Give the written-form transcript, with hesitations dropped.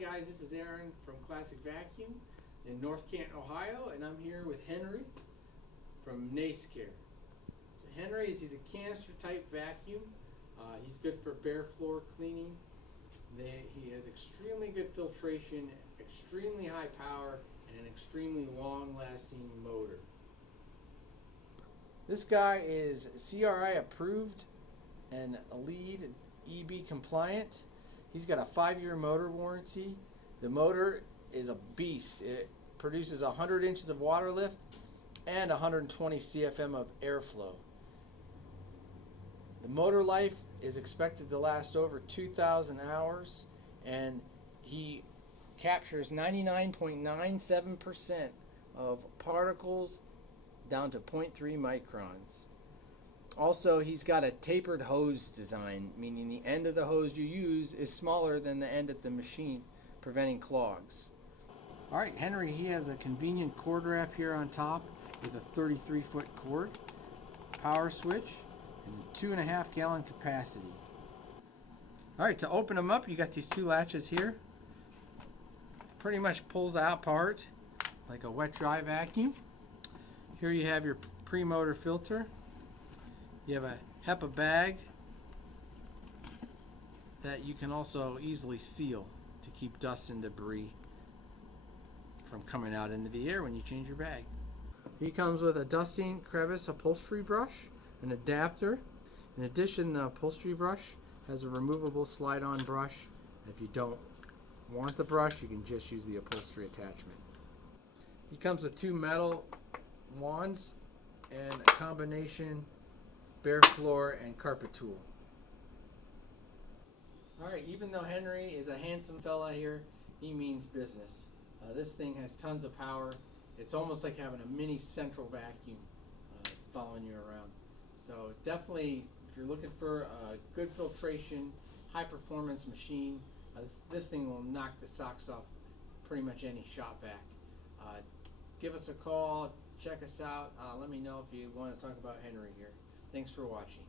guys, this is Aaron from Classic Vacuum in North Canton, Ohio, and I'm here with Henry from Nacecare. So Henry he's a canister type vacuum. He's good for bare floor cleaning. He has extremely good filtration, extremely high power, and an extremely long lasting motor. This guy is CRI approved and LEED EB compliant. He's got a 5-year motor warranty. The motor is a beast. It produces 100 inches of water lift and 120 CFM of airflow. The motor life is expected to last over 2,000 hours, and he captures 99.97% of particles down to 0.3 microns. Also, he's got a tapered hose design, meaning the end of the hose you use is smaller than the end of the machine, preventing clogs. Alright, Henry, he has a convenient cord wrap here on top with a 33-foot cord, power switch, and 2.5 gallon capacity. Alright, to open them up, you got these two latches here. Pretty much pulls out apart like a wet dry vacuum. Here you have your pre-motor filter. You have a HEPA bag that you can also easily seal to keep dust and debris from coming out into the air when you change your bag. He comes with a dusting crevice upholstery brush, an adapter. In addition, the upholstery brush has a removable slide-on brush. If you don't want the brush, you can just use the upholstery attachment. He comes with 2 metal wands and a combination bare floor and carpet tool. Alright, even though Henry is a handsome fella here, he means business. This thing has tons of power. It's almost like having a mini central vacuum following you around. So definitely, if you're looking for a good filtration, high performance machine, this thing will knock the socks off pretty much any shop vac. Give us a call, check us out, let me know if you want to talk about Henry here. Thanks for watching.